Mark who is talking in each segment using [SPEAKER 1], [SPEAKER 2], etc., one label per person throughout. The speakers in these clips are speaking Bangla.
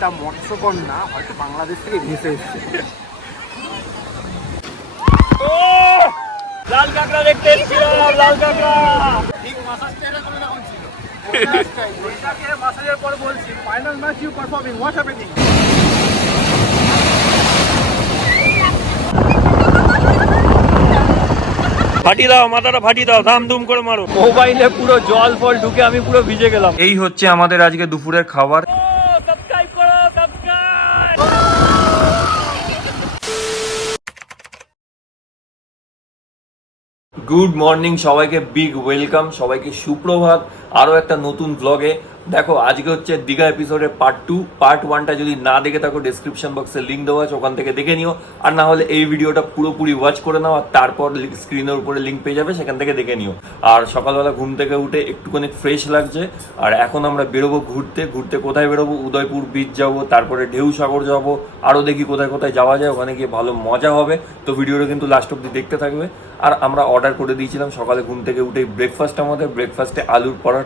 [SPEAKER 1] একটা মৎস্যকন্যা হয়তো বাংলাদেশ থেকে ভেসে এসেছে।
[SPEAKER 2] লাল কাঁকড়া দেখতে এসেছিলাম লাল কাঁকড়া!
[SPEAKER 1] ঠিক ছিল?
[SPEAKER 2] মাসাজের পর বলছি final match you performing what happening ফাটিয়ে দাও মাথাটা ফাটিয়ে দাও ধাম ধুম করে মারো। মোবাইলে পুরো জল ফল ঢুকে আমি পুরো ভিজে গেলাম।
[SPEAKER 3] এই হচ্ছে আমাদের আজকে দুপুরের খাবার
[SPEAKER 2] সাবস্ক্রাইব করো সাবস্ক্রাইব
[SPEAKER 3] গুড মর্নিং সবাইকে বিগ ওয়েলকাম সবাইকে সুপ্রভাত। আরও একটা নতুন ব্লগে দেখো, আজকে হচ্ছে দীঘা এপিসোডের পার্ট টু পার্ট ওয়ানটা যদি না দেখে থাকো ডিসক্রিপশন বক্সে লিঙ্ক দেওয়া আছে, ওখান থেকে দেখে নিও। আর না হলে এই ভিডিওটা পুরোপুরি ওয়াচ করে নাও, আর তারপর স্ক্রিনের উপরে লিঙ্ক পেয়ে যাবে, সেখান থেকে দেখে নিও। আর সকালবেলা ঘুম থেকে উঠে একটুখানি ফ্রেশ লাগছে। আর এখন আমরা বেরোবো ঘুরতে। ঘুরতে কোথায় বেরোবো? উদয়পুর বিচ যাব, তারপরে ঢেউ সাগর যাব। আরও দেখি কোথায় কোথায় যাওয়া যায়, ওখানে গিয়ে ভালো মজা হবে। তো ভিডিওটা কিন্তু লাস্ট অব্দি দেখতে থাকবে। আর আমরা অর্ডার করে দিয়েছিলাম সকালে ঘুম থেকে উঠে ব্রেকফাস্ট আমাদের। ব্রেকফাস্টে আলুর পরোটা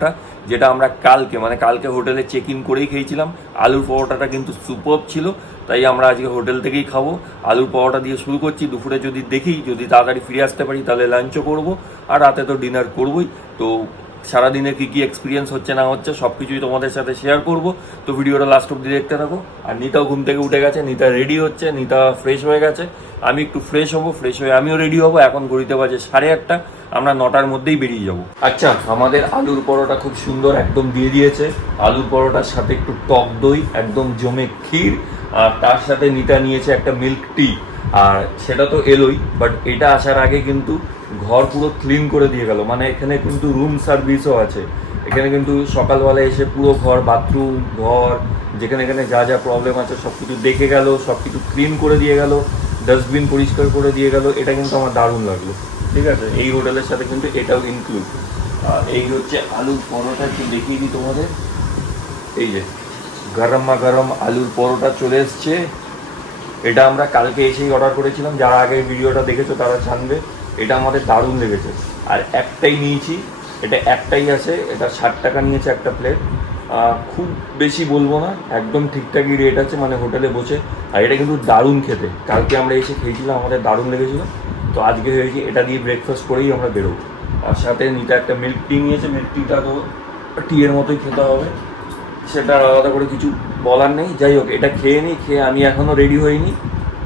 [SPEAKER 3] যেটা আমরা কালকে মানে কালকে হোটেলে চেক ইন করেই খেয়েছিলাম। আলুর পরোটাটা কিন্তু সুপার ছিল, তাই আমরা আজকে হোটেল থেকেই খাব। আলুর পরোটা দিয়ে শুরু করছি, দুপুরে যদি দেখি, যদি তাড়াতাড়ি ফিরে আসতে পারি, তাহলে লাঞ্চও করব, আর রাতে তো ডিনার করবই। তো সারাদিনে কী কী এক্সপিরিয়েন্স হচ্ছে না হচ্ছে সব কিছুই তোমাদের সাথে শেয়ার করব। তো ভিডিওটা লাস্ট অব্দি দেখতে থাকো। আর নিতাও ঘুম থেকে উঠে গেছে, নিতা রেডি হচ্ছে, নিতা ফ্রেশ হয়ে গেছে। আমি একটু ফ্রেশ হব ফ্রেশ হয়ে আমিও রেডি হব। এখন ঘড়িতে বাজে সাড়ে আটটা, আমরা নটার মধ্যেই বেরিয়ে যাব। আচ্ছা আমাদের আলুর পরোটা খুব সুন্দর একদম দিয়ে দিয়েছে। আলুর পরোটার সাথে একটু টক দই, একদম জমে ক্ষীর, আর তার সাথে নিতা নিয়েছে একটা মিল্ক টি আর সেটা তো এলোই বাট এটা আসার আগে কিন্তু ঘর পুরো ক্লিন করে দিয়ে গেল। মানে এখানে কিন্তু রুম সার্ভিসও আছে। এখানে কিন্তু সকালবেলা এসে পুরো ঘর বাথরুম ঘর, যেখানে এখানে যা যা প্রবলেম আছে সব কিছু দেখে গেল সব কিছু ক্লিন করে দিয়ে গেল ডাস্টবিন পরিষ্কার করে দিয়ে গেল। এটা কিন্তু আমার দারুণ লাগল। ঠিক আছে? এই হোটেলের সাথে কিন্তু এটাও ইনক্লুড এই হচ্ছে আলুর পরোটা, একটু দেখিয়ে দিই তোমাদের। এই যে, গরমা গরম আলুর পরোটা চলে এসছে। এটা আমরা কালকে এসেই অর্ডার করেছিলাম। যারা আগে ভিডিওটা দেখেছ তারা জানবে। এটা আমাদের দারুণ লেগেছে। আর একটাই নিয়েছি, এটা একটাই আছে, এটা ষাট টাকা নিয়েছে একটা প্লেট খুব বেশি বলব না, একদম ঠিকঠাকই রেট আছে মানে হোটেলে বসে। আর এটা কিন্তু দারুণ খেতে। কালকে আমরা এসে খেয়েছিলাম, আমাদের দারুণ লেগেছিলো। তো আজকে হয়েছে এটা দিয়ে ব্রেকফাস্ট করেই আমরা বেরোবো। আর সাথে নিতে একটা মিল্ক টি নিয়েছে মিল্ক টিটা তো টি এর মতোই খেতে হবে। সেটা আলাদা করে কিছু বলার নেই। যাই হোক, এটা খেয়ে নিই, খেয়ে আমি এখনও রেডি হইনি।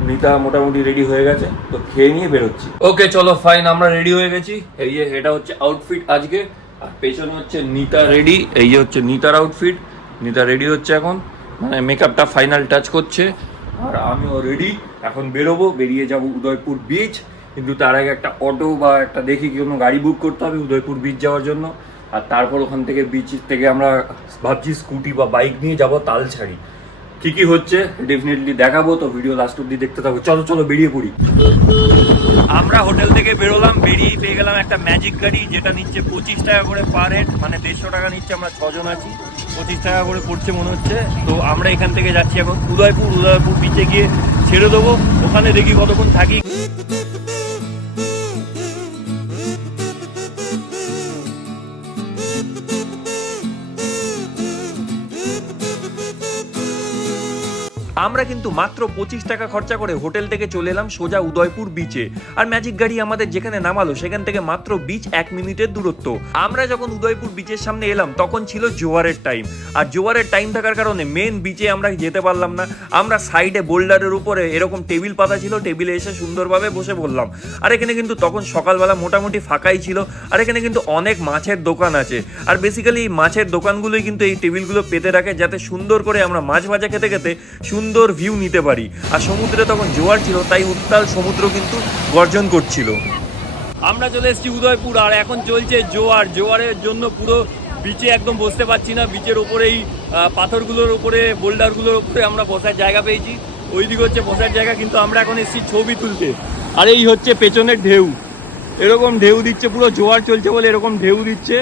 [SPEAKER 3] নিতা মোটামুটি রেডি হয়ে গেছে, তো খেয়ে নিয়ে বেরোচ্ছি। ওকে চলো ফাইন আমরা রেডি হয়ে গেছি। এই যে, এটা হচ্ছে আউটফিট আজকে। আর পেছনে হচ্ছে নিতা রেডি এই যে হচ্ছে নিতার আউটফিট নিতা রেডি হচ্ছে এখন। মানে মেকআপটা ফাইনাল টাচ করছে। আর আমিও রেডি এখন বেরোবো, বেরিয়ে যাব উদয়পুর বিচ কিন্তু তার আগে একটা অটো বা একটা দেখি কি কোনো গাড়ি বুক করতে হবে উদয়পুর বিচ যাওয়ার জন্য। আর তারপর ওখান থেকে বিচ থেকে আমরা ভাবছি স্কুটি বা বাইক নিয়ে যাব তালছাড়ি। কি কি হচ্ছে? ডেফিনেটলি দেখাবো, তো ভিডিও লাস্ট অব্দি দেখতে থাকো। চলো চলো, বেরিয়ে পড়ি। আমরা হোটেল থেকে বেরোলাম, বেরিয়ে পেয়ে গেলাম একটা ম্যাজিক গাড়ি, যেটা নিচ্ছে পঁচিশ টাকা করে পার হেড মানে দেড়শো টাকা নিচ্ছে আমরা ছজন আছি। পঁচিশ টাকা করে পড়ছে মনে হচ্ছে। তো আমরা এখান থেকে যাচ্ছি এখন উদয়পুর উদয়পুর বিচে গিয়ে ছেড়ে দেবো। ওখানে দেখি কতক্ষণ থাকি। আমরা কিন্তু মাত্র পঁচিশ টাকা খরচা করে হোটেল থেকে চলে এলাম সোজা উদয়পুর বিচে আর ম্যাজিক গাড়ি আমাদের যেখানে নামালো, সেখান থেকে মাত্র বিচ এক মিনিটের দূরত্ব। আমরা যখন উদয়পুর বিচের সামনে এলাম, তখন ছিল জোয়ারের টাইম আর জোয়ারের টাইম থাকার কারণে মেন বিচে আমরা যেতে পারলাম না। আমরা সাইডে বোল্ডারের উপরে এরকম টেবিল পাতা ছিল টেবিলে এসে সুন্দরভাবে বসে বললাম আর এখানে কিন্তু তখন সকালবেলা মোটামুটি ফাঁকাই ছিল। আর এখানে কিন্তু অনেক মাছের দোকান আছে। আর বেসিক্যালি এই মাছের দোকানগুলোই কিন্তু এই টেবিলগুলো পেতে রাখে, যাতে সুন্দর করে আমরা মাছ ভাজা খেতে খেতে সুন্দর ভিউ নিতে পারি। আর সমুদ্রে তখন জোয়ার ছিল, তাই উত্তাল সমুদ্র কিন্তু গর্জন করছিল। আমরা চলে এসেছি উদয়পুর, আর এখন চলছে জোয়ার। জোয়ারের জন্য পুরো বিচে একদম বসতে পারছি না। বিচের ওপরেই পাথরগুলোর ওপরে, বোল্ডারগুলোর ওপরে আমরা বসার জায়গা পেয়েছি। ওইদিকে হচ্ছে বসার জায়গা, কিন্তু আমরা এখন এসেছি ছবি তুলতে। আর এই হচ্ছে পেছনের ঢেউ। এরকম ঢেউ দিচ্ছে, পুরো জোয়ার চলছে বলে এরকম ঢেউ দিচ্ছে।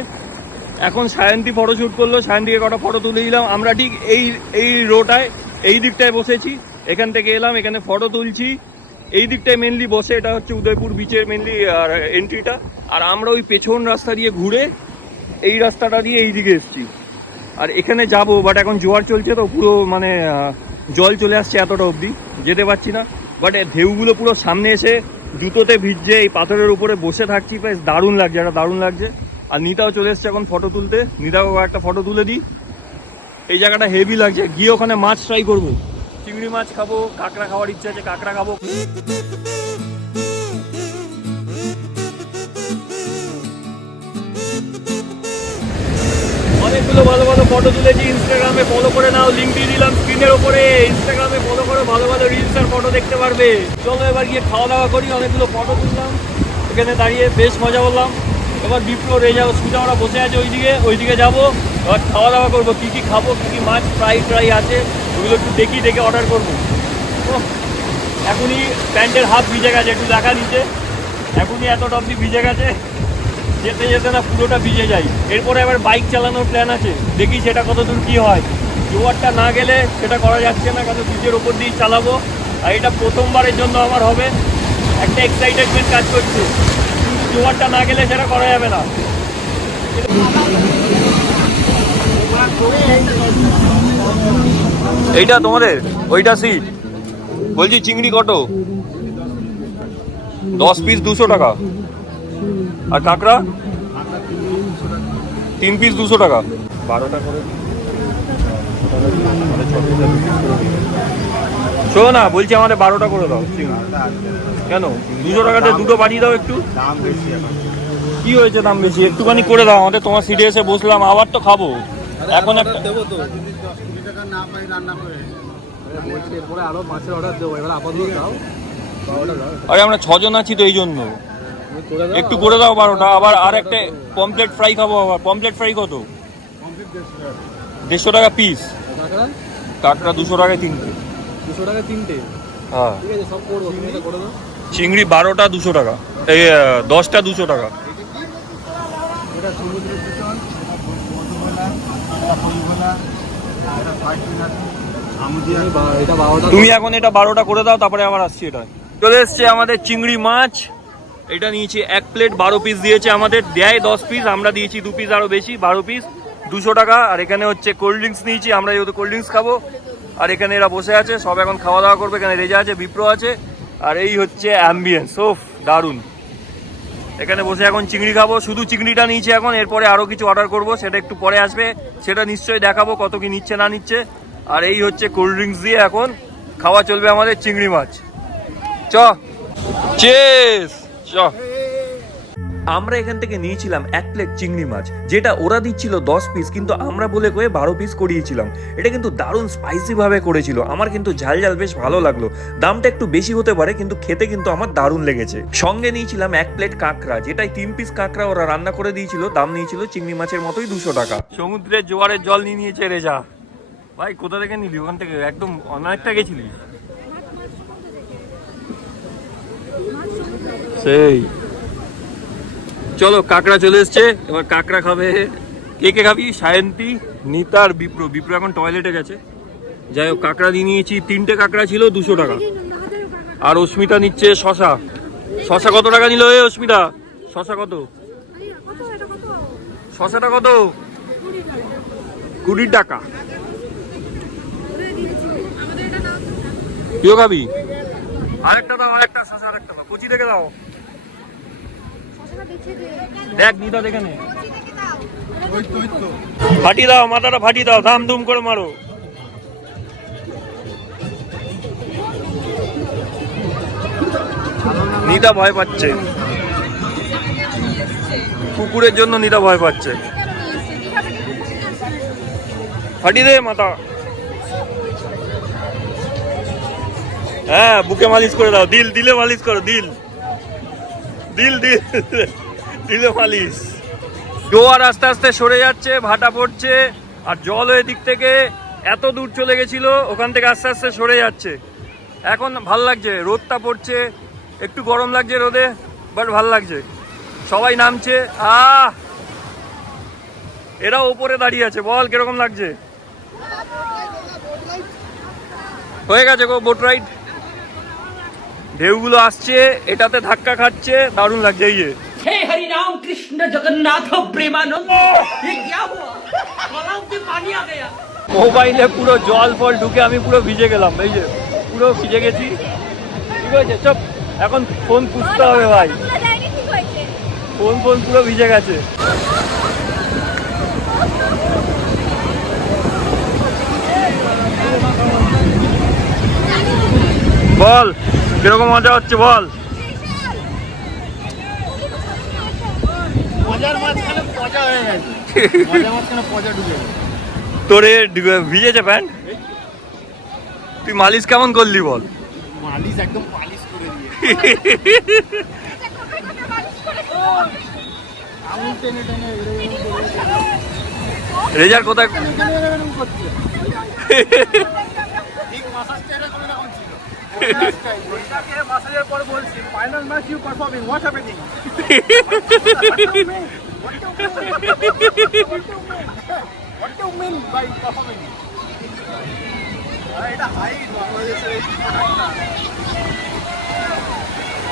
[SPEAKER 3] এখন সায়ন্তী ফটো শ্যুট করল, সায়ন্তীকে কটা ফটো তুলে দিলাম। আমরা ঠিক এই এই রোটায় এই দিকটায় বসেছি, এখান থেকে এলাম, এখানে ফটো তুলছি। এই দিকটায় মেনলি বসে, এটা হচ্ছে উদয়পুর বিচের মেনলি আর এন্ট্রিটা আর আমরা ওই পেছন রাস্তা দিয়ে ঘুরে এই রাস্তাটা দিয়ে এই দিকে এসেছি। আর এখানে যাব বাট এখন জোয়ার চলছে তো, পুরো মানে জল চলে আসছে এতটা অবধি, যেতে পারছি না। বাট ঢেউগুলো পুরো সামনে এসে জুতোতে ভিজছে, এই পাথরের উপরে বসে থাকছি, বেশ দারুণ লাগছে একটা দারুণ লাগছে। আর নিতাও চলে এসছে এখন ফটো তুলতে। নিতাও একটা ফটো তুলে দিই। এই জায়গাটা হেভি লাগছে। গিয়ে ওখানে মাছ ট্রাই করব। চিংড়ি মাছ খাব, কাঁকড়া খাওয়ার ইচ্ছা আছে, কাঁকড়া খাব। অনেকগুলো ভালো ভালো ফটো তুলেছি ইনস্টাগ্রামে ফলো করে নাও লিঙ্ক দিয়ে দিলাম স্ক্রিনের ওপরে। ইনস্টাগ্রামে ফলো করে, ভালো ভালো রিলস আর ফটো দেখতে পারবে। চলো এবার গিয়ে খাওয়া দাওয়া করি, অনেকগুলো ফটো তুললাম। এখানে দাঁড়িয়ে বেশ মজা করলাম। এবার বিপ্র রেজা সুজা ওরা বসে আছে ওইদিকে ওইদিকে যাব। এবার খাওয়া দাওয়া করব, কী কী খাব, কী কী মাছ ফ্রাই ট্রাই আছে, ওগুলো একটু দেখি, দেখে অর্ডার করব। এখনই প্যান্টের হাফ ভিজে গেছে, একটু দেখা নিচে এখনই এতটা অবধি ভিজে গেছে, যেতে যেতে না পুরোটা ভিজে যাই এরপরে আবার বাইক চালানোর প্ল্যান আছে, দেখি সেটা কতদূর কি হয়। জোয়ারটা না গেলে সেটা করা যাচ্ছে না, কারণ ব্রিজের ওপর দিয়েই চালাবো। আর এটা প্রথমবারের জন্য আমার হবে। একটা এক্সাইটেডমেন্ট কাজ করছে। জোয়ারটা না গেলে সেটা করা যাবে না। এইটা তোমাদের? ওইটা সিট বলছি চিংড়ি কত দশ পিস দুশো টাকা। আর কাঁকড়া? তিন পিস দুশো টাকা। বারোটা করে। শোনো না বলছি আমাদের বারোটা করে দাও। কেন? দুশো টাকাতে দুটো বাড়িয়ে দাও একটু। কি হয়েছে দাম বেশি? একটুখানি করে দাও আমাদের তোমার সিটে এসে বসলাম আবার তো খাব। এখন একটা
[SPEAKER 1] দেবো তো যদি টাকা না পাই রান্না করে এরপরে আরও মাছের অর্ডার দেবো এবার আপাতত দাও
[SPEAKER 3] আরে আমরা ছজন আছি তো এই জন্য। একটু করে দাও বারোটা আবার আর একটা পমপ্লেট ফ্রাই খাব আবার। পমপ্লেট ফ্রাই কত?
[SPEAKER 1] দেড়শো টাকা
[SPEAKER 3] পিস
[SPEAKER 1] কাঁকড়া
[SPEAKER 3] কাঁকড়া দুশো টাকায় তিনটে।
[SPEAKER 1] দুশো টাকা তিনটে
[SPEAKER 3] হ্যাঁ।
[SPEAKER 1] ঠিক আছে সব করব করে দাও
[SPEAKER 3] চিংড়ি বারোটা দুশো টাকা এই দশটা দুশো টাকা
[SPEAKER 1] এটা সমুদ্র দূষণ এটা মধুমলা এটা পরিমলা এটা ফাইভ মিনার আমুদিয়া এটা বারোটা
[SPEAKER 3] তুমি এখন এটা বারোটা করে দাও, তারপরে আবার আসছি এটা। চলে এসছে আমাদের চিংড়ি মাছ। এটা নিয়েছি এক প্লেট, বারো পিস দিয়েছে আমাদের। দেয় দশ পিস আমরা দিয়েছি দু পিস আরও বেশি, বারো পিস দুশো টাকা, আর এখানে হচ্ছে কোল্ড ড্রিঙ্কস নিয়েছি, আমরা যেহেতু কোল্ড ড্রিঙ্কস খাব। আর এখানে এরা বসে আছে, সব এখন খাওয়া দাওয়া করবে, এখানে রেজা আছে, বিপ্র আছে। আর এই হচ্ছে অ্যাম্বিয়েন্স ওফ দারুণ। এখানে বসে এখন চিংড়ি খাব। শুধু চিংড়িটা নিয়েছি এখন, এরপরে আরও কিছু অর্ডার করব, সেটা একটু পরে আসবে। সেটা নিশ্চয়ই দেখাবো কত কি নিচ্ছে, না নিচ্ছে। আর এই হচ্ছে কোল্ড ড্রিঙ্কস দিয়ে এখন খাওয়া চলবে আমাদের চিংড়ি মাছ। চ। চেস চ। আমরা এখান থেকে নিয়েছিলাম এক প্লেট চিংড়ি মাছ যেটা ওরা দিচ্ছিল দশ পিস কিন্তু আমরা বলে কয়ে বারো পিস করিয়েছিলাম। এটা কিন্তু দারুণ স্পাইসিভাবে করেছিল। আমার কিন্তু ঝাল ঝাল বেশ ভালো লাগল। দামটা একটু বেশি হতে পারে কিন্তু খেতে কিন্তু আমার দারুণ লেগেছে। সঙ্গে নিয়েছিলাম এক প্লেট কাঁকড়া যেটাই তিন পিস কাঁকড়া ওরা রান্না করে দিয়েছিল দাম নিয়েছিল চিংড়ি মাছের মতোই দুশো টাকা। সমুদ্রের জোয়ারের জল নিয়ে নিয়েছে রেজা। ভাই কোথা থেকে নিলি? ওখান থেকে একদম অনেকটা গেছিলি সেই। চলো, কাঁকড়া চলে এসছে। এবার কাঁকড়া খাবে। কে কে খাবি? সায়ন্তী নিতার বিপ্র। বিপ্র এখন টয়লেটে গেছে। যাই হোক, কাঁকড়া দিয়ে নিয়েছি। তিনটে কাঁকড়া ছিল দুশো টাকা। আর অস্মিতা নিচ্ছে শশা। শশা কত টাকা নিল এ অস্মিতা? শশা কত? শশাটা কত? কুড়ি টাকা। কেউ খাবি? আরেকটা দাও, আরেকটা শশা, আরেকটা দাও। কচি দেখে দাও। দেখ নিতা দেখে ফাটি দাও, মাথাটা ফাটি দাও, ধাম ধুম করে মারো। নিতা ভয় পাচ্ছে। কুকুরের জন্য নিতা ভয় পাচ্ছে। ফাটি দে মাথা। হ্যাঁ বুকে মালিশ করে দাও, দিল, দিলে মালিশ করো, দিল। দিল দিল, দিলে মালিশ জোয়ার আস্তে আস্তে সরে যাচ্ছে, ভাটা পড়ছে, আর জল ওই দিক থেকে এত দূর চলে গেছিল, ওখান থেকে আস্তে আস্তে সরে যাচ্ছে। এখন ভালো লাগছে, রোদটা পড়ছে, একটু গরম লাগছে রোদে বাট ভালো লাগছে। সবাই নামছে, আহ! এরা ওপরে দাঁড়িয়ে আছে, বল কীরকম লাগছে? হয়ে গেছে গো বোট রাইড ঢেউগুলো আসছে এটাতে ধাক্কা খাচ্ছে দারুণ লাগছে এই যে।
[SPEAKER 4] হে হরি রাম কৃষ্ণ জগন্নাথ প্রেমানন্দ
[SPEAKER 3] মোবাইলে পুরো জল ফল ঢুকে আমি পুরো ভিজে গেলাম এই যে। পুরো ভিজে গেছি। ঠিক আছে চপ। এখন ফোন পুষতে হবে ভাই। ফোন ফোন পুরো ভিজে গেছে। বল। কীরকম মজা হচ্ছে বল? তোরে ভিজেছে প্যান্ট? তুই মালিশ কেমন করলি বল?
[SPEAKER 1] মালিশ একদম পালিশ করে দিয়ে।
[SPEAKER 3] রেজার কোথায়?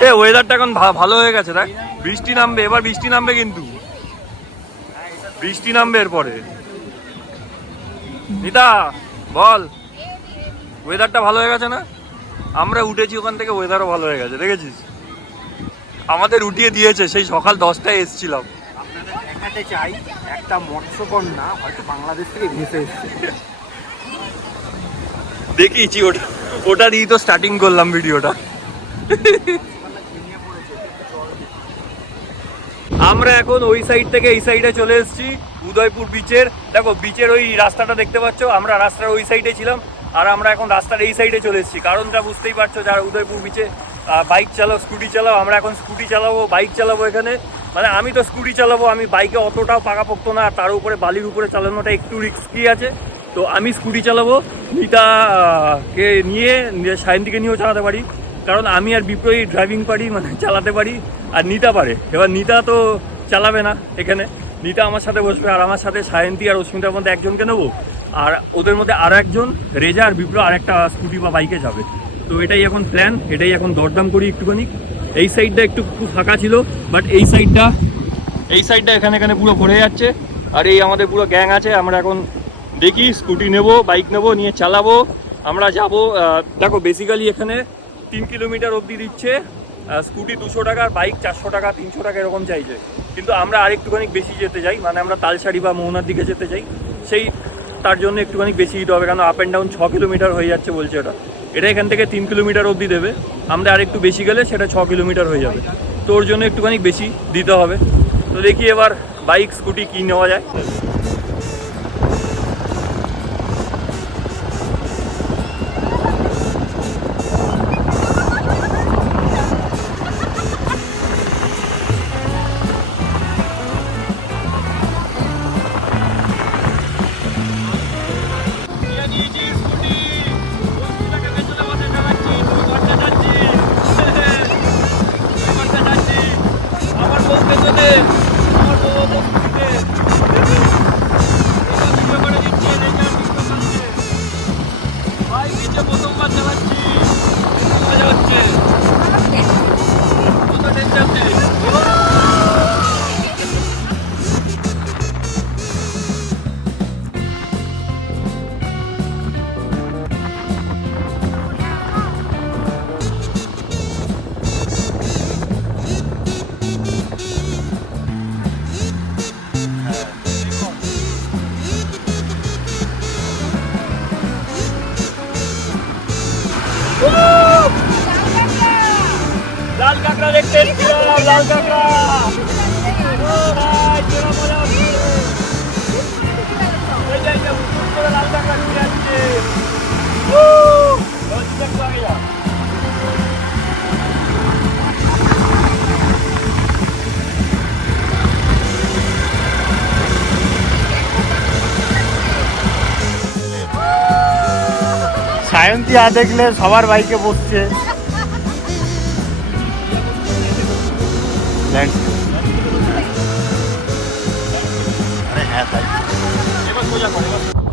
[SPEAKER 3] এ ওয়েদারটা এখন ভালো হয়ে গেছে দেখ। বৃষ্টি নামবে, এবার বৃষ্টি নামবে কিন্তু। বৃষ্টি নামবে এরপরে। নিতা, বল। ওয়েদারটা ভালো হয়ে গেছে না? আমরা উঠেছি ওখান থেকে ওয়েদারও ভালো হয়ে গেছে দেখেছিস? আমাদের উঠিয়ে দিয়েছে সেই সকাল দশটায় এসছিলাম।
[SPEAKER 1] দেখাতে চাই একটা মৎস্যকন্যা হয়তো বাংলাদেশ থেকে ভেসে এসেছে।
[SPEAKER 3] দেখিয়েছি ওটা ওটা দিয়েই তো স্টার্টিং করলাম ভিডিওটা আমরা এখন ওই সাইড থেকে এই সাইডে চলে এসেছি উদয়পুর বিচের দেখো বিচের ওই রাস্তাটা দেখতে পাচ্ছ আমরা রাস্তার ওই সাইডে ছিলাম। আর আমরা এখন রাস্তার এই সাইডে চলে এসেছি। কারণটা বুঝতেই পারছ যারা উদয়পুর বিচে বাইক চালাও স্কুটি চালাও, আমরা এখন স্কুটি চালাবো বাইক চালাবো এখানে। মানে আমি তো স্কুটি চালাবো, আমি বাইকে অতটাও পাকাপোক্ত না, আর তার উপরে, বালির উপরে চালানোটা একটু রিস্কি আছে। তো আমি স্কুটি চালাবো, নিতা কে নিয়ে নিয়ে সায়ন্তীকে নিয়েও চালাতে পারি। কারণ আমি আর বিপ্লবী ড্রাইভিং পারি মানে চালাতে পারি, আর নিতা পারে। এবার নিতা তো চালাবে না এখানে। নিতা আমার সাথে বসবে আর আমার সাথে সায়ন্তী আর অস্মিতার মধ্যে একজনকে নেব। আর ওদের মধ্যে আর একজন রেজা আর বিপ্লব আর একটা স্কুটি বা বাইকে যাবে। তো এটাই এখন প্ল্যান এটাই এখন দরদাম করি একটুখানি। এই সাইডটা একটু খুব ফাঁকা ছিল বাট এই সাইডটা এই সাইডটা এখানে এখানে পুরো ভরে যাচ্ছে। আর এই আমাদের পুরো গ্যাং আছে, আমরা এখন দেখি, স্কুটি নেব, বাইক নেব, নিয়ে চালাবো। আমরা যাব দেখো বেসিক্যালি এখানে তিন কিলোমিটার অবধি দিচ্ছে। স্কুটি দুশো টাকা আর বাইক চারশো টাকা, তিনশো টাকা এরকম চাইছে। কিন্তু আমরা আরেকটুখানি বেশি যেতে যাই মানে আমরা তালসারি বা মোহনার দিকে যেতে চাই। সেই, তার জন্য একটুখানি বেশি দিতে হবে, কারণ আপ অ্যান্ড ডাউন ছ কিলোমিটার হয়ে যাচ্ছে বলছে ওটা। এটা এখান থেকে তিন কিলোমিটার অবধি দেবে। আমরা আরেকটু বেশি গেলে সেটা ছ কিলোমিটার হয়ে যাবে। তো ওর জন্য একটুখানি বেশি দিতে হবে। তো দেখি এবার বাইক, স্কুটি কি নেওয়া যায়।
[SPEAKER 1] সায়ন্তী আ দেখলে সবার বাইকে বসছে।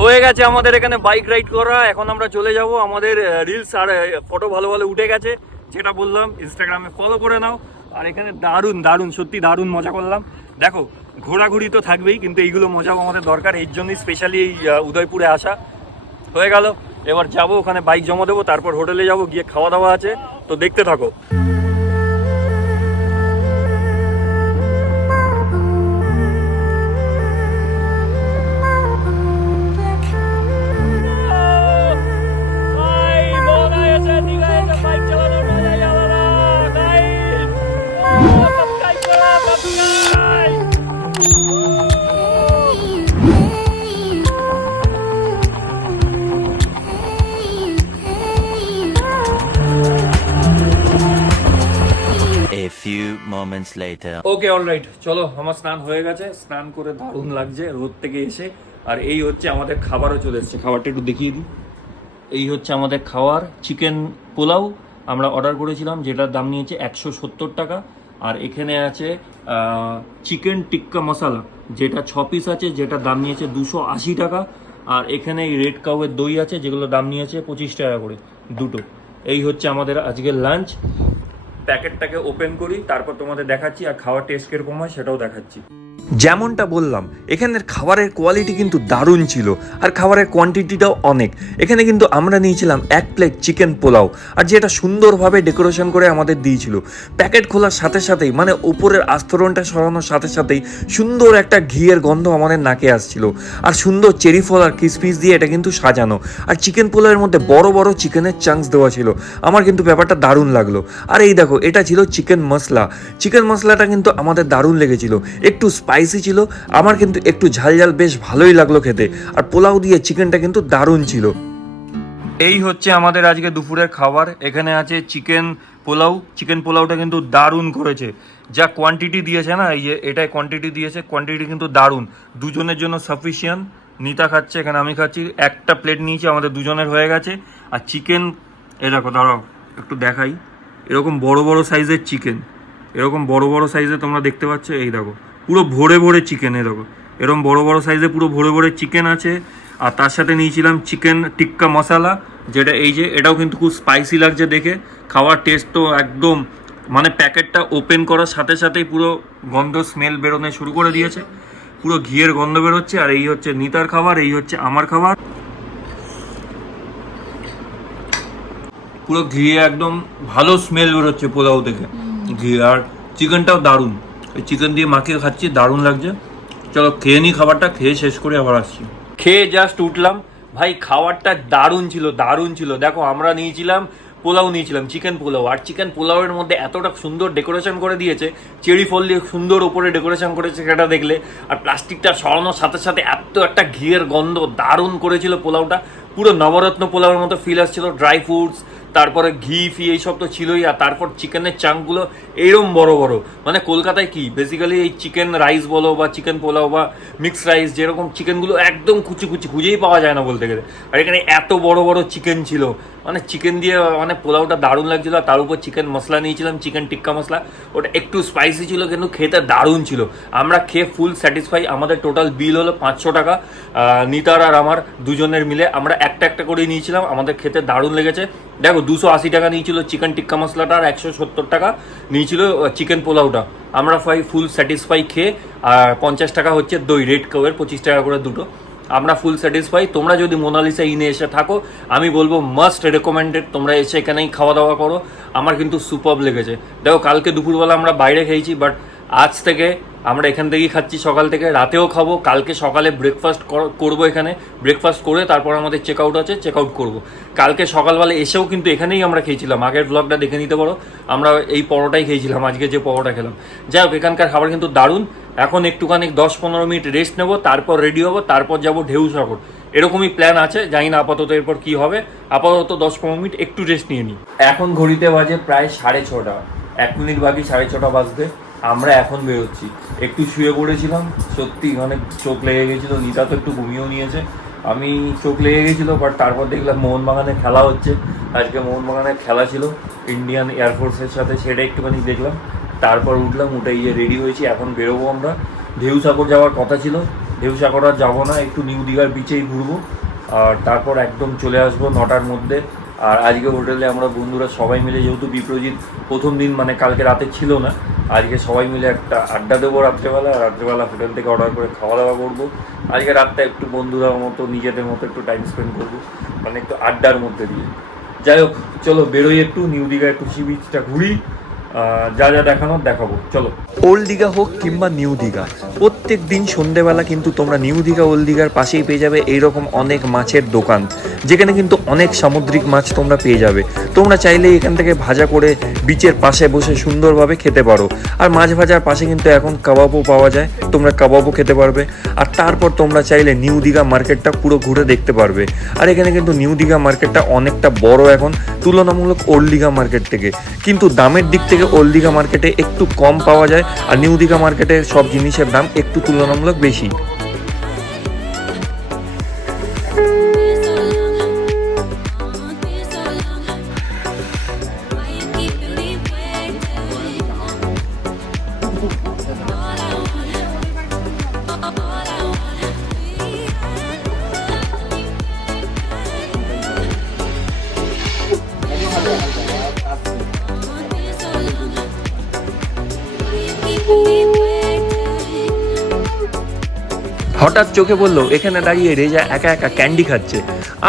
[SPEAKER 3] হয়ে গেছে আমাদের এখানে বাইক রাইড করা। এখন আমরা চলে যাব আমাদের রিলস আর ফটো ভালো ভালো উঠে গেছে, যেটা বললাম ইনস্টাগ্রামে ফলো করে নাও। আর এখানে দারুণ দারুণ, সত্যি দারুণ মজা করলাম। দেখো, ঘোরাঘুরি তো থাকবেই, কিন্তু এইগুলো মজাও আমাদের দরকার, এর জন্যই স্পেশালি এই উদয়পুরে আসা। হয়ে গেল, এবার যাব ওখানে বাইক জমা দেবো, তারপর হোটেলে যাব, গিয়ে খাওয়া দাওয়া আছে। তো দেখতে থাকো। ওকে অলরাইট চলো, আমার স্নান হয়ে গেছে। স্নান করে দারুণ লাগছে, রোদ থেকে এসে। আর এই হচ্ছে আমাদের খাবারও চলে এসেছে। খাবারটা একটু দেখিয়ে দিই। এই হচ্ছে আমাদের খাওয়ার চিকেন পোলাও। আমরা অর্ডার করেছিলাম, যেটার দাম নিয়েছে একশো সত্তর টাকা। আর এখানে আছে চিকেন টিক্কা মশলা, যেটা ছ পিস আছে, যেটার দাম নিয়েছে দুশো আশি টাকা। আর এখানে এই রেড কাউয়ের দই আছে, যেগুলোর দাম নিয়েছে পঁচিশ টাকা করে, দুটো। এই হচ্ছে আমাদের আজকের লাঞ্চ প্যাকেটটাকে ওপেন করি তারপর তোমাদের দেখাচ্ছি আর খাওয়ার টেস্ট কীরকম হয় সেটাও দেখাচ্ছি।
[SPEAKER 5] যেমনটা বললাম, এখানের খাবারের কোয়ালিটি কিন্তু দারুণ ছিল আর খাবারের কোয়ান্টিটিটাও অনেক। এখানে কিন্তু আমরা নিয়েছিলাম এক প্লেট চিকেন পোলাও আর যেটা সুন্দরভাবে ডেকোরেশন করে আমাদের দিয়েছিল। প্যাকেট খোলার সাথে সাথেই মানে ওপরের আস্তরণটা সরানোর সাথে সাথেই সুন্দর একটা ঘিয়ের গন্ধ আমাদের নাকে আসছিল। আর সুন্দর চেরি ফল আর কিসপিস দিয়ে এটা কিন্তু সাজানো। আর চিকেন পোলাওয়ের মধ্যে বড় বড় চিকেনের চাংস দেওয়া ছিল। আমার কিন্তু ব্যাপারটা দারুণ লাগল। আর এই দেখো, এটা ছিল চিকেন মশলা চিকেন মশলাটা কিন্তু আমাদের দারুণ লেগেছিল। একটু স্পাইসি ছিল। আমার কিন্তু একটু ঝাল ঝাল বেশ ভালোই লাগল খেতে। আর পোলাও দিয়ে চিকেনটা কিন্তু দারুণ ছিল।
[SPEAKER 3] এই হচ্ছে আমাদের আজকে দুপুরের খাবার। এখানে আছে চিকেন পোলাও। চিকেন পোলাওটা কিন্তু দারুণ করেছে। যা কোয়ান্টিটি দিয়েছে না, এই যে এটাই কোয়ান্টিটি দিয়েছে কোয়ান্টিটি কিন্তু দারুণ। দুজনের জন্য সাফিসিয়েন্ট নিতা খাচ্ছে, এখানে আমি খাচ্ছি। একটা প্লেট নিয়েছি, আমাদের দুজনের হয়ে গেছে। আর চিকেন এ দেখো, দাঁড়াও, একটু দেখাই। এরকম বড় বড় সাইজের চিকেন এরকম বড় বড় সাইজে তোমরা দেখতে পাচ্ছ, এই দেখো। পুরো ভরে ভরে চিকেন এরকম এরকম বড় বড় সাইজে পুরো ভরে ভরে চিকেন আছে। আর তার সাথে নিয়েছিলাম চিকেন টিক্কা মশলা যেটা এই যে এটাও কিন্তু খুব স্পাইসি লাগছে দেখে। খাওয়ার টেস্ট তো একদম মানে প্যাকেটটা ওপেন করার সাথে সাথেই পুরো গন্ধ স্মেল বেরোনো শুরু করে দিয়েছে। পুরো ঘিয়ের গন্ধ বেরোচ্ছে আর এই হচ্ছে নিতার খাবার এই হচ্ছে আমার খাবার। পুরো ঘিয়ে একদম ভালো স্মেল বেরোচ্ছে পোলাও থেকে। ঘি আর চিকেনটাও দারুণ। এই চিকেন দিয়ে মাখিয়ে খাচ্ছি, দারুণ লাগছে। চলো খেয়ে নিই খাবারটা, খেয়ে শেষ করে আবার আসছি। খেয়ে জাস্ট উঠলাম। ভাই, খাবারটা দারুণ ছিল দারুণ ছিল। দেখো, আমরা নিয়েছিলাম পোলাও, নিয়েছিলাম চিকেন পোলাও। আর চিকেন পোলাওয়ের মধ্যে এতটা সুন্দর ডেকোরেশন করে দিয়েছে, চেরি ফল দিয়ে সুন্দর ওপরে ডেকোরেশন করেছে সেটা দেখলে। আর প্লাস্টিকটা সরানোর সাথে সাথে এত একটা ঘিয়ের গন্ধ দারুণ করেছিল পোলাওটা। পুরো নবরত্ন পোলাওয়ের মতো ফিল আসছিল। ড্রাই ফ্রুটস তারপরে ঘি, ফি, এইসব তো ছিলই। আর তারপর চিকেনের চাংগুলো এইরকম বড় বড়। মানে কলকাতায় কি? বেসিক্যালি এই চিকেন রাইস বলো বা চিকেন পোলাও বা মিক্সড রাইস যেরকম চিকেনগুলো একদম কুচি কুচি, খুঁজেই পাওয়া যায় না বলতে গেলে। আর এখানে এত বড় বড় চিকেন ছিল। মানে চিকেন দিয়ে মানে পোলাওটা দারুণ লাগছিল আর তার উপর চিকেন মশলা নিয়েছিলাম চিকেন টিক্কা মশলা। ওটা একটু স্পাইসি ছিল কিন্তু খেতে দারুণ ছিল। আমরা খেয়ে ফুল স্যাটিসফাই আমাদের টোটাল বিল হলো পাঁচশো টাকা। নিতার আর আমার দুজনের মিলে আমরা একটা একটা করে নিয়েছিলাম। আমাদের খেতে দারুণ লেগেছে। দেখো, দুশো আশি টাকা নিয়েছিল চিকেন টিক্কা মশলাটা আর একশো সত্তর টাকা নিয়েছিল চিকেন পোলাওটা। আমরা ফাই ফুল স্যাটিসফাই খেয়ে, আর পঞ্চাশ টাকা হচ্ছে দই রেড কাউয়ের পঁচিশ টাকা করে দুটো। আমরা ফুল স্যাটিসফাই তোমরা যদি মোনালিসা ইনে এসে থাকো, আমি বলব মাস্ট রেকমেন্ডেড তোমরা এসে এখানেই খাওয়া দাওয়া করো। আমার কিন্তু সুপার লেগেছে। দেখো, কালকে দুপুরবেলা আমরা বাইরে খেয়েছি বাট আজ থেকে আমরা এখান থেকেই খাচ্ছি, সকাল থেকে রাতেও খাব, কালকে সকালে ব্রেকফাস্ট করব এখানে ব্রেকফাস্ট করে তারপর আমাদের চেক আউট আছে চেক আউট করব। কালকে সকালবেলা এসেও কিন্তু এখানেই আমরা খেয়েছিলাম, আগের ব্লগটা দেখে নিতে পারো, আমরা এই পরোটাই খেয়েছিলাম, আজকে যে পরোটা খেলাম। যাই হোক, এখানকার খাবার কিন্তু দারুণ, এখন একটুখানি দশ পনেরো মিনিট রেস্ট নেব, তারপর রেডি হব, তারপর যাব ঢেউ সাগর। এরকমই প্ল্যান আছে, জানি না আপাতত এরপর কি হবে, আপাতত দশ পনেরো মিনিট একটু রেস্ট নিয়ে নিই। এখন ঘড়িতে বাজে প্রায় সাড়ে ছটা, এক মিনিট বাকি সাড়ে ছটা বাজতে আমরা এখন বেরোচ্ছি। একটু শুয়ে পড়েছিলাম, সত্যি মানে চোখ লেগে গেছিল, নিতা তো একটু ঘুমিয়েও নিয়েছে। আমি চোখ লেগে গেছিল বাট তারপর দেখলাম মোহনবাগানে খেলা হচ্ছে। আজকে মোহনবাগানের খেলা ছিল ইন্ডিয়ান এয়ারফোর্সের সাথে সেটা একটুখানি দেখলাম। তারপর উঠলাম, উঠে গিয়ে রেডি হয়েছি, এখন বেরোবো আমরা। ঢেউসাগর যাওয়ার কথা ছিল, ঢেউসাগর আর যাব না, একটু নিউ দীঘার বিচেই ঘুরবো। আর তারপর একদম চলে আসব নটার মধ্যে।
[SPEAKER 5] আর আজকে হোটেলে আমরা বন্ধুরা সবাই মিলে, যেহেতু বিপ্রজিৎ প্রথম দিন মানে কালকে রাতে ছিল না, আজকে সবাই মিলে একটা আড্ডা দেবো রাত্রেবেলা রাত্রেবেলা হোটেল থেকে অর্ডার করে খাওয়া দাওয়া করব। আজকে রাতটা একটু বন্ধুরা মতো, নিজেদের মতো একটু টাইম স্পেন্ড করব মানে একটু আড্ডার মধ্যে দিয়ে। যাই হোক, চলো বেরোই একটু, নিউ দীঘা একটু সি বিচটা ঘুরি। যা যা দেখানোর দেখাবো, চলো।
[SPEAKER 3] ওল্ড দীঘা হোক কিংবা নিউ দীঘা, প্রত্যেক দিন সন্ধেবেলা কিন্তু তোমরা নিউ দীঘা, ওল্ড দীঘার পাশেই পেয়ে যাবে এইরকম অনেক মাছের দোকান, যেখানে কিন্তু অনেক সামুদ্রিক মাছ তোমরা পেয়ে যাবে। তোমরা চাইলে এখান থেকে ভাজা করে বিচের পাশে বসে সুন্দরভাবে খেতে পারো। আর মাছ ভাজার পাশে কিন্তু এখন কাবাবও পাওয়া যায়, তোমরা কাবাবও খেতে পারবে। আর তারপর তোমরা চাইলে নিউ দীঘা মার্কেটটা পুরো ঘুরে দেখতে পারবে। আর এখানে কিন্তু নিউ দীঘা মার্কেটটা অনেকটা বড় এখন, তুলনামূলক ওল্ড দীঘা মার্কেট থেকে। কিন্তু দামের দিক থেকে ওল্ড দীঘা মার্কেটে একটু কম পাওয়া যায় আর নিউ দীঘা মার্কেটে সব জিনিসের দাম একটু তুলনামূলক বেশি। হঠাৎ চোখে বলল, এখানে দাঁড়িয়ে রেজা একা একা ক্যান্ডি খাচ্ছে।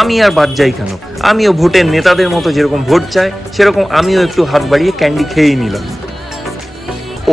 [SPEAKER 3] আমি আর বাদ যাই কেন? আমিও ভোটের নেতাদের মতো যেরকম ভোট চাই, সেরকম আমিও একটু হাত বাড়িয়ে ক্যান্ডি খেয়েই নিলাম।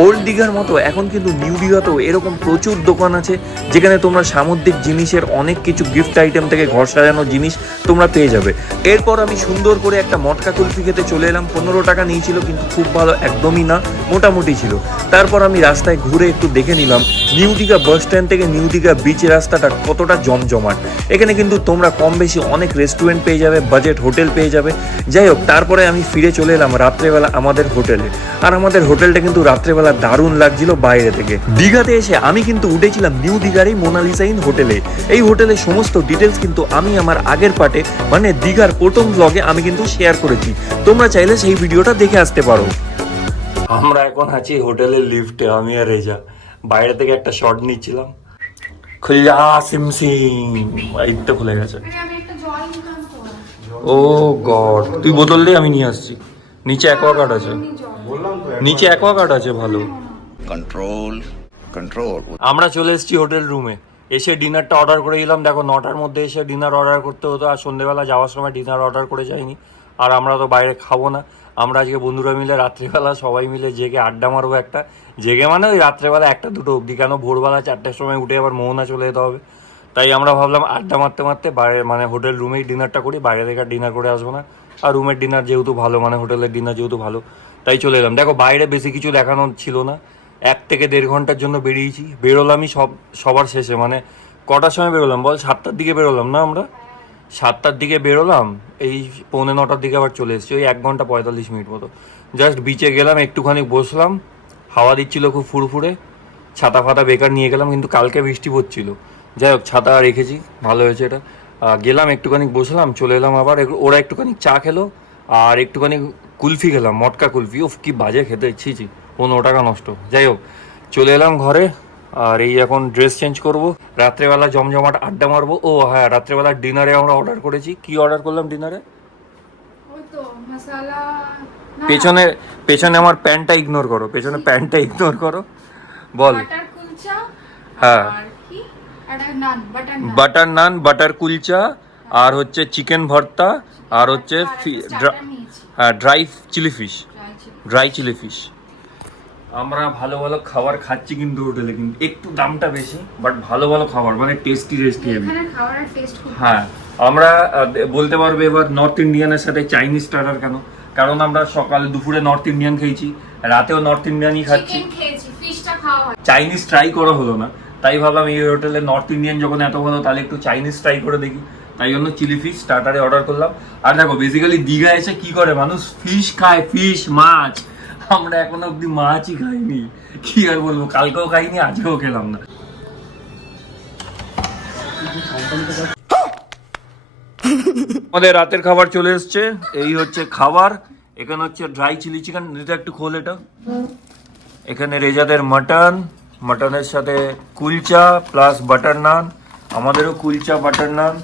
[SPEAKER 3] ওল্ড দীঘার মতো, এখন কিন্তু নিউ দীঘাতেও এরকম প্রচুর দোকান আছে, যেখানে তোমরা সামুদ্রিক জিনিসের অনেক কিছু গিফট আইটেম থেকে ঘর সাজানো জিনিস তোমরা পেয়ে যাবে। এরপর আমি সুন্দর করে একটা মটকা কুলফি খেতে চলে এলাম, পনেরো টাকা নিয়েছিল, কিন্তু খুব ভালো একদমই না, মোটামুটি ছিল। তারপর আমি রাস্তায় ঘুরে একটু দেখে নিলাম নিউ দীঘা বাস স্ট্যান্ড থেকে নিউ দীঘা বিচ রাস্তাটা কতটা জমজমাট। এখানে কিন্তু তোমরা কম বেশি অনেক রেস্টুরেন্ট পেয়ে যাবে বাজেট হোটেল পেয়ে যাবে। যাই হোক, তারপরে আমি ফিরে চলে এলাম রাত্রেবেলা আমাদের হোটেলে আর আমাদের হোটেলটা কিন্তু রাত্রেবেলা দারুণ লাগছিল বাইরে থেকে। দীঘাতে এসে আমি কিন্তু উঠেছিলাম নিউ দীঘার এই মোনালিসাইন হোটেলে। এই হোটেলের সমস্ত ডিটেলস কিন্তু আমি আমার আগের পার্টে মানে দীঘার প্রথম ব্লগে আমি কিন্তু শেয়ার করেছি। তোমরা চাইলে সেই ভিডিওটা দেখে আসতে পারো। আমরা এখন আছি হোটেলের লিফটে আমি আর রেজা। বাইরে থেকে একটা শট নিচ্ছিলাম। খুললা খুলে গেছে। ও গড, তুই বোতল দিয়ে আমি নিয়ে আসছি। নিচে অ্যাকোয়াগার্ড আছে। নিচে অ্যাকোয়াগার্ড আছে ভালো।
[SPEAKER 6] কন্ট্রোল কন্ট্রোল
[SPEAKER 3] আমরা চলে এসেছি হোটেল রুমে এসে ডিনারটা অর্ডার করে দিলাম। দেখো নটার মধ্যে এসে ডিনার অর্ডার করতে হতো আর সন্ধ্যেবেলা যাওয়ার সময় ডিনার অর্ডার করে যাইনি। আর আমরা তো বাইরে খাব না। আমরা আজকে বন্ধুরা মিলে রাত্রিবেলা সবাই মিলে জেগে আড্ডা মারবো একটা। জেগে মানে ওই রাত্রেবেলা একটা দুটো অবধি কেন ভোরবেলা চারটের সময় উঠে আবার মোহনা চলে যেতে হবে। তাই আমরা ভাবলাম আড্ডা মারতে মারতে বাইরে মানে হোটেল রুমেই ডিনারটা করি বাইরে থেকে ডিনার করে আসব না। আর রুমের ডিনার যেহেতু ভালো মানে হোটেলের ডিনার যেহেতু ভালো তাই চলে এলাম। দেখো, বাইরে বেশি কিছু দেখানো ছিল না। এক থেকে দেড় ঘণ্টার জন্য বেরিয়েছি। বেরোলামই সব, সবার শেষে। মানে কটার সময় বেরোলাম? বল, সাতটার দিকে বেরোলাম না আমরা? সাতটার দিকে বেরোলাম, এই পৌনে নটার দিকে আবার চলে এসেছি। ওই এক ঘণ্টা পঁয়তাল্লিশ মিনিট মতো। জাস্ট বিচে গেলাম, একটুখানি বসলাম। হাওয়া দিচ্ছিল খুব ফুরফুরে। ছাতা ফাতা বেকার নিয়ে গেলাম, কিন্তু কালকে বৃষ্টি পড়ছিল। যাই হোক, ছাতা রেখেছি। ভালো হয়েছে এটা। গেলাম, একটুখানি বসলাম, চলে এলাম আবার। ওরা একটুখানি চা খেলো, আর একটুখানি কুলফি খেলাম মটকা কুলফি। উফ কি বাজে খেতে ইচ্ছিছি পনেরো টাকা নষ্ট। যাই হোক চলে এলাম ঘরে আর এই এখন ড্রেস চেঞ্জ করব। রাত্রেবেলা জমজমাট আড্ডা মারবো। ও হ্যাঁ রাত্রেবেলা ডিনারে আমরা অর্ডার করেছি। কি অর্ডার করলাম ডিনারে পেছনে পেছনে আমার প্যান্টটা ইগনোর করো পেছনে প্যান্টটা ইগনোর করো। বল। হ্যাঁ।
[SPEAKER 7] বাটার নান
[SPEAKER 3] বাটার কুলচা আর হচ্ছে চিকেন ভর্তা আর হচ্ছে
[SPEAKER 7] নিয়েছি।
[SPEAKER 3] Dry chilli fish dry chilli fish আমরা ভালো ভালো খাবার খাচ্ছি কিন্তু হোটেলে কিন্তু একটু দামটা বেশি বাট ভালো ভালো খাবার মানে টেস্টি টেস্টি হ্যাঁ আমরা বলতে পারব এবার নর্থ ইন্ডিয়ানের সাথে চাইনিজ স্টার্টার কেন? কারণ আমরা সকালে দুপুরে নর্থ ইন্ডিয়ান খেয়েছি রাতেও নর্থ ইন্ডিয়ানই খাচ্ছি।
[SPEAKER 7] হয়।
[SPEAKER 3] চাইনিজ ট্রাই করা হলো না তাই ভাবলাম এই হোটেলে নর্থ ইন্ডিয়ান যখন এত ভালো তাহলে একটু চাইনিজ ট্রাই করে দেখি। তাই জন্য চিলি ফিশ স্টার্টারে অর্ডার করলাম। আর দেখো বেসিক্যালি দীঘা এসে কি করে মানুষ? ফিশ খায় ফিশ মাছ। আমরা এখনও অব্দি মাছই খাইনি। কি আর বলব, কালকেও খাইনি, আজকেও খেলাম না। আমাদের রাতের খাবার চলে এসছে। এই হচ্ছে খাবার। এখানে হচ্ছে ড্রাই চিলি চিকেন এটা একটু খোল এটা। এখানে রেজাদের মাটন। মাটনের সাথে কুলচা প্লাস বাটার নান আমাদেরও কুলচা বাটার নান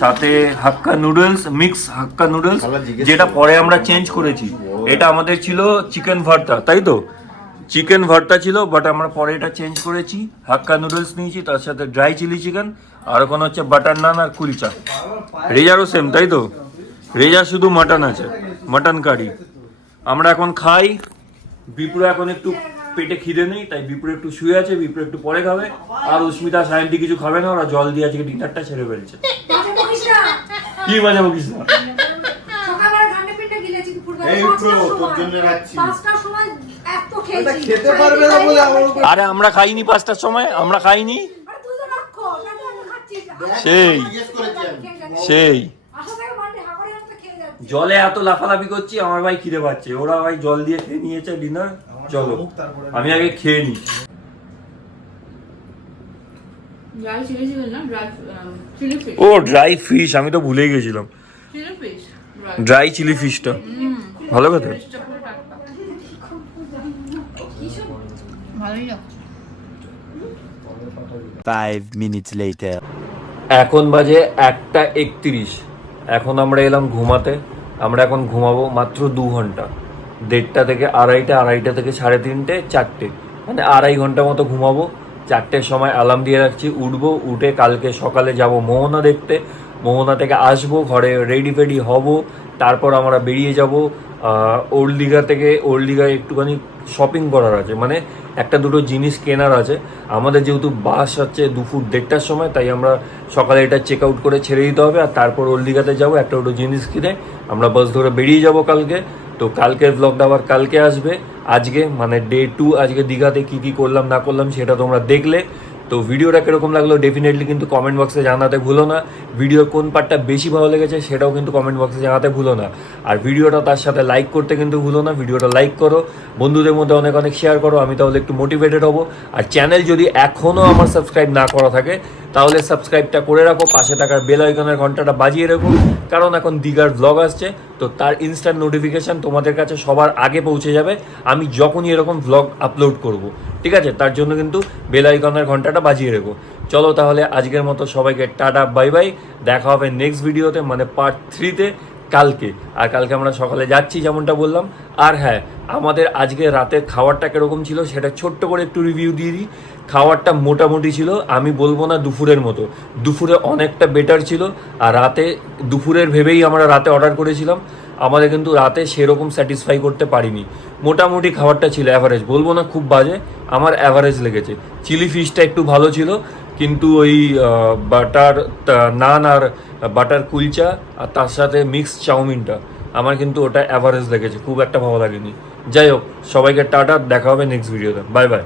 [SPEAKER 3] সাথে Hakka noodles mix Hakka noodles যেটা পরে আমরা চেঞ্জ করেছি। এটা আমাদের ছিল চিকেন ভর্তা তাই তো? চিকেন ভর্তা ছিল বাট আমরা পরে এটা চেঞ্জ করেছি। হাক্কা নুডলস নিয়েছি তার সাথে ড্রাই চিলি চিকেন আর ওখানে হচ্ছে বাটার নান আর কুলচা রেজারও সেম তাই তো? রেজার শুধু মাটন আছে মাটন কারি আমরা এখন খাই। বিপুরে এখন একটু পেটে খিদে নেই তাই বিপুরে একটু শুয়ে আছে বিপুরে একটু পরে খাবে। আর উস্মিতা সায়ন্তি কিছু খাবে না ওরা জল দিয়ে আজকে ডিনারটা ছেড়ে ফেলছে। কি মজা বকিস না।
[SPEAKER 7] সকালবেলা ঠান্ডা পেটে গিলেছি দুপুরবেলা
[SPEAKER 1] এই
[SPEAKER 7] পাঁচটার
[SPEAKER 1] তো, তোর
[SPEAKER 7] সময়।
[SPEAKER 1] জন্য রাখছি।
[SPEAKER 7] পাঁচটার সময় এত খেয়েছি।
[SPEAKER 1] খেতে পারবে না বলে
[SPEAKER 3] আরে আমরা খাইনি পাঁচটার সময় আমরা খাইনি। সেই। সেই। জলে এত লাফালাফি করছি আমার ভাই খিদে পাচ্ছে। ওরা ভাই জল দিয়ে খেয়ে নিয়েছে ডিনার চলো। আমি আগে খেয়ে নি
[SPEAKER 8] ড্রাই চিলি চিকেন না ড্রাই চিলি ফিশ
[SPEAKER 3] ও ড্রাই ফিশ আমি তো ভুলেই গেছিলাম। ড্রাই চিলি ফিশটা ভালো কথা। এখন বাজে একটা একত্রিশ। এখন আমরা এলাম ঘুমাতে। আমরা এখন ঘুমাবো মাত্র দু ঘণ্টা। দেড়টা থেকে আড়াইটা আড়াইটা থেকে সাড়ে তিনটে চারটে। মানে আড়াই ঘণ্টা মতো ঘুমাবো। চারটের সময় অ্যালার্ম দিয়ে রাখছি। উঠবো, উঠে কালকে সকালে যাব মোহনা দেখতে। মোহনা থেকে আসব, ঘরে রেডি ফেডি হব, তারপর আমরা বেরিয়ে যাব ওল্ড দীঘা থেকে ওল্ড দীঘায় একটুখানি শপিং করার আছে। মানে একটা দুটো জিনিস কেনার আছে। আমাদের যেহেতু বাস হচ্ছে দুপুর দেড়টার সময়, তাই আমরা সকালে এটা চেক আউট করে ছেড়ে দিতে হবে। আর তারপর ওল্ড দীঘাতে যাব, একটা দুটো জিনিস কিনে। আমরা বাস ধরে বেরিয়ে যাব কালকে। তো কালকের ব্লগটা আবার কালকে আসবে। আজকে মানে ডে টু আজকে দীঘাতে কী কী করলাম, না করলাম, সেটা তোমরা দেখলে। তো ভিডিওটা কীরকম লাগল ডেফিনেটলি কিন্তু কমেন্ট বক্সে জানাতে ভুলো না। ভিডিওর কোন পার্টটা বেশি ভালো লেগেছে সেটাও কিন্তু কমেন্ট বক্সে জানাতে ভুলো না। আর ভিডিওটা তার সাথে লাইক করতে কিন্তু ভুলো না, ভিডিওটা লাইক করো। বন্ধুদের মধ্যে অনেক অনেক শেয়ার করো, আমি তাহলে একটু মোটিভেটেড হব। আর চ্যানেল যদি এখনও আমার সাবস্ক্রাইব না করা থাকে তাহলে সাবস্ক্রাইবটা করে রাখো, পাশে থাকার বেল আইকনের ঘন্টাটা বাজিয়ে রাখো। কারণ এখন দিগার ব্লগ আসছে, তো তার ইনস্ট্যান্ট নোটিফিকেশান তোমাদের কাছে সবার আগে পৌঁছে যাবে। আমি যখনই এরকম ব্লগ আপলোড করব, ঠিক আছে? তার জন্য কিন্তু বেল আইকনের ঘন্টাটা বাজিয়ে রেখো। চলো তাহলে আজকের মতো সবাইকে টাটা বাই বাই দেখা হবে নেক্সট ভিডিওতে মানে পার্ট থ্রিতে কালকে। আর কালকে আমরা সকালে যাচ্ছি যেমনটা বললাম। আর হ্যাঁ আমাদের আজকে রাতের খাবারটা কীরকম ছিল সেটা ছোট্ট করে একটু রিভিউ দিয়ে দিই। খাবারটা মোটামুটি ছিল, আমি বলব না দুপুরের মতো। দুপুরে অনেকটা বেটার ছিল, আর রাতে, দুপুরের ভেবেই আমরা রাতে অর্ডার করেছিলাম। আমাদের কিন্তু রাতে সেরকম স্যাটিসফাই করতে পারিনি। মোটামুটি খাবারটা ছিল অ্যাভারেজ বলব না খুব বাজে, আমার অ্যাভারেজ লেগেছে। চিলি ফিশটা একটু ভালো ছিল কিন্তু ওই বাটার নান আর বাটার কুলচা আর তার সাথে মিক্স চাউমিনটা। আমার কিন্তু ওটা অ্যাভারেজ লেগেছে, খুব একটা ভালো লাগেনি। যাই হোক, সবাইকে টাটা, দেখা হবে নেক্সট ভিডিওতে বাই বাই